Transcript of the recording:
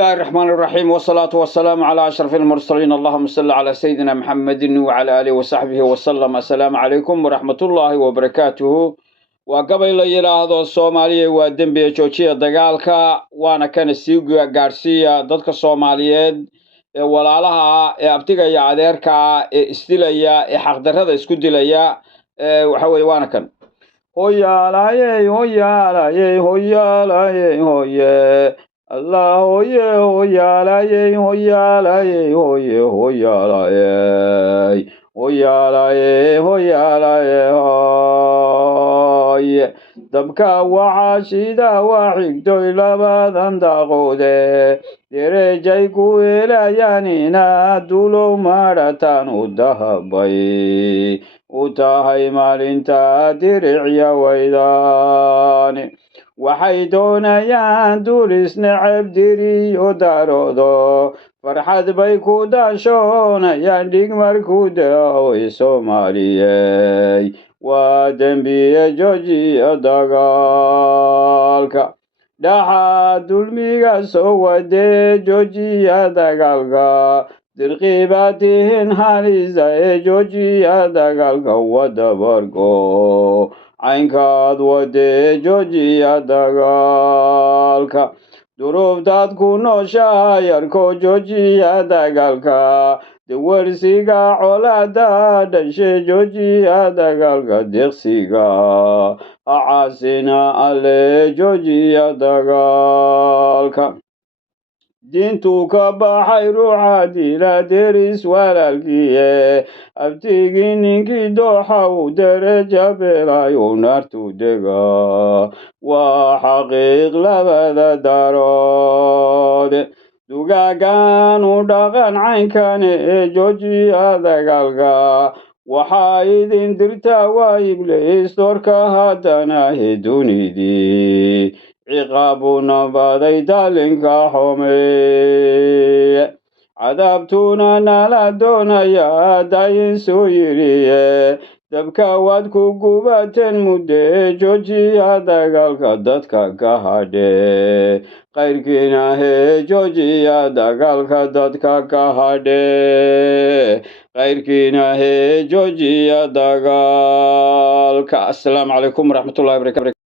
الله الرحمن الرحيم والصلاة والسلام على أشرف المرسلين اللهم صل على سيدنا محمد وعلى آله وصحبه وسلم السلام عليكم ورحمة الله وبركاته وقبل يراهدو الصومالية ودنبي جوجية دقالكا وانا كان السيوغ غارسيا دادك الصوماليين walaalaha abtigaya adeerka istilaya xaqdarrada isku dilaya waxa weeye waana kan hoyaalay hoyaalay hoyaalay hoye Allah hoye hoyaalay hoyaalay hoye hoyaalay hoyaalay hoyaalay hoye dabka waxa shida waxigtoy labadan daaqoode derejay ku helayaan inaad dulow maratan u dahabay u tahay maalinta diricya waydaani waxay doonayaan dulis necab diriyo daroodo farxad bay ku daashoonayaan dhig markuu daaway soomaaliyey waa dembiye joojiya dagaalka dhaxa dulmiga soo wadee joojiya dagaalka dirqi baad tihiin halisa joojiya dagaalka wadabargo caynkaad wadee joojiya dagaalka duruuftaad ku nooshahay yarko joojiya dagaalka dawarsiga colaada dhashe joojiya dagaalka deqsiga acaasina alle joojiya dagaalka diintu ka baxay ruuxa dila deris walaalkiye abtigii ninkii dooxa u dereja beelayo naartu dega waa xaqiiq labada darood dugaagan u dhaqan caynkane joojiya dagaalka waxaa idin dirtaa waa ibliis doorka haddana dunidii ciqaabuna baday daalinka xumeeye cadaabtuna nala doonaya dayin soo yiriye dabka waad ku gubateen mudde joojiya dagaalka dadka ka hadhe qayrkiina he joojiya dagaalka dadka ka hadhe qayrkiina he joojiya dagaalka. Assalaamu calaykum waraxmatullahi wabarakaatu.